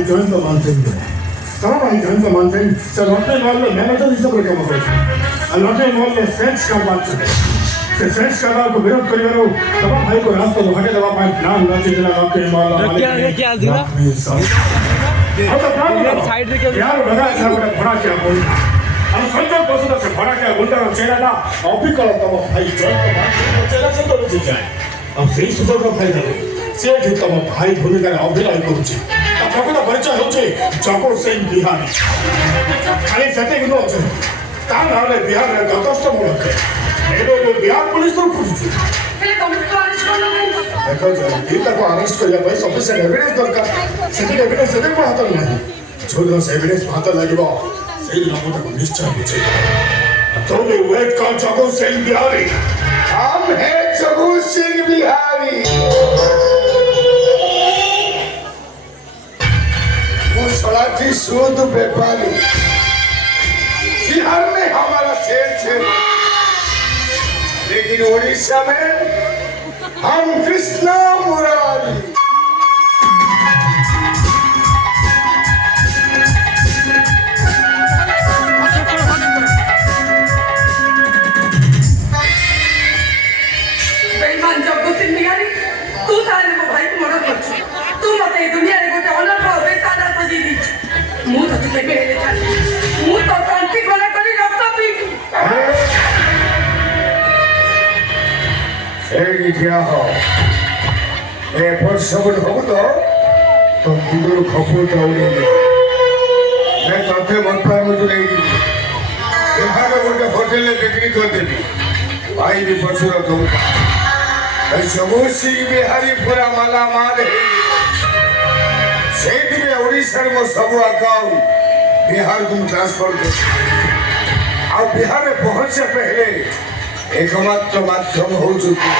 ভাই জয়ন্ত মানছেন তোমার ভাই জয়ন্ত মানছেন সে লটে মহল্লে ম্যানেজার হিসেবে কাম করেছে আর লটে মহল্লে সেক্স কাম করছে से सेक्स करने को विरोध करियो तब भाई को रास्ता तो हटे दबा पाए नाम ना जितना लॉटरी मॉल क्या दिला साइड से क्या यार लगा था बड़ा क्या बोल हम संजय बसुदा से बड़ा क्या बोलता है चेहरा ना ऑफिस का तब भाई जॉइन को चेहरा से तो नहीं जाए अब सही सुधर का फायदा से तब भाई भूमिका अभिनय करूची प्रकृत परिचय होचे जगो सिंह बिहारी खाली सेटिंग नो होचे ता नाले बिहार रे যথেষ্ট মূলক एडो जो बिहार पुलिस तो खुशी ହେଲେ ତମେ ତ ଆରେଷ୍ଟ କଲ ନାହିଁ देखो जी ताको अरेस्ट କରିବା ପାଇଁ ସଫିସିଏଣ୍ଟ ଏଭିଡେନ୍ସ ଦରକାର ସେଠି ଏଭିଡେନ୍ସ ସେଠି ହାତ ନାହିଁ ଯୋଉଦିନ ସେ ଏଭିଡେନ୍ସ ହାତ ଲାଗିବ ସେଇ ଲୋକଟାକୁ ନିଶ୍ଚୟ ବୁଝେଇବ ତମେ ୱେଟ୍ କର ଜଗୁ ସିଂ ବିହାରୀ हम है जगू सिंह बिहारी वो सलाठी सूद व्यापारी बिहार में हमारा शेर है लेकिन उड़ीसा में हम कृष्णा मुरारी बेईमान जग्गू सिंह बिहारी तू तारे को भाई को मर्डर करछु तू मते ए दुनिया रे गोटे अनर्थ बेसादा सजी दी मु तो तुके बेले था मु तो कांटी गला करी रक्त पी एडी क्या हो ए पर सबन हो तो हिंदू खपो उड़े मैं तथे बनपा मुझे ले बिहार गोटे होटल में बिक्री कर देबी भाई भी पशुर कहूँ जगू सिंह बिहारी पूरा माला माल है ओडिशा मो सब अकाउंट बिहार को ट्रांसफर कर बिहार में पहुंचे पहले एकमात्र माध्यम हो चुकी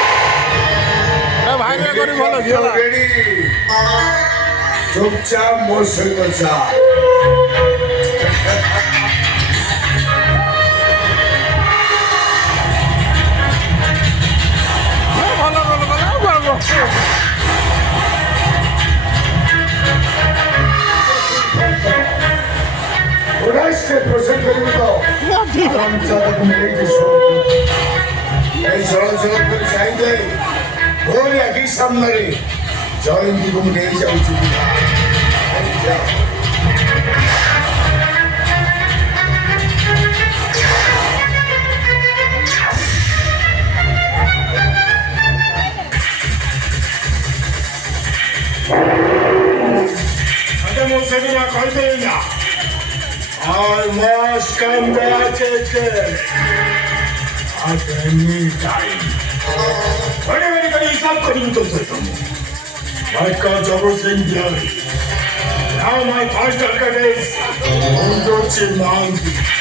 चुपचाप मो सहित जा प्रेजेंट करेंगे तो हम ज्यादा मेरे के शो এই চলাচল করে চাইলে ভোর একই সামনে জয়ন্তী ঘুম নিয়ে যাচ্ছি I must come back again. At any time. Whenever you stop coming to the room. My God, Jaggu Singh Bihaरी. Now my first target is Undochi Mangi.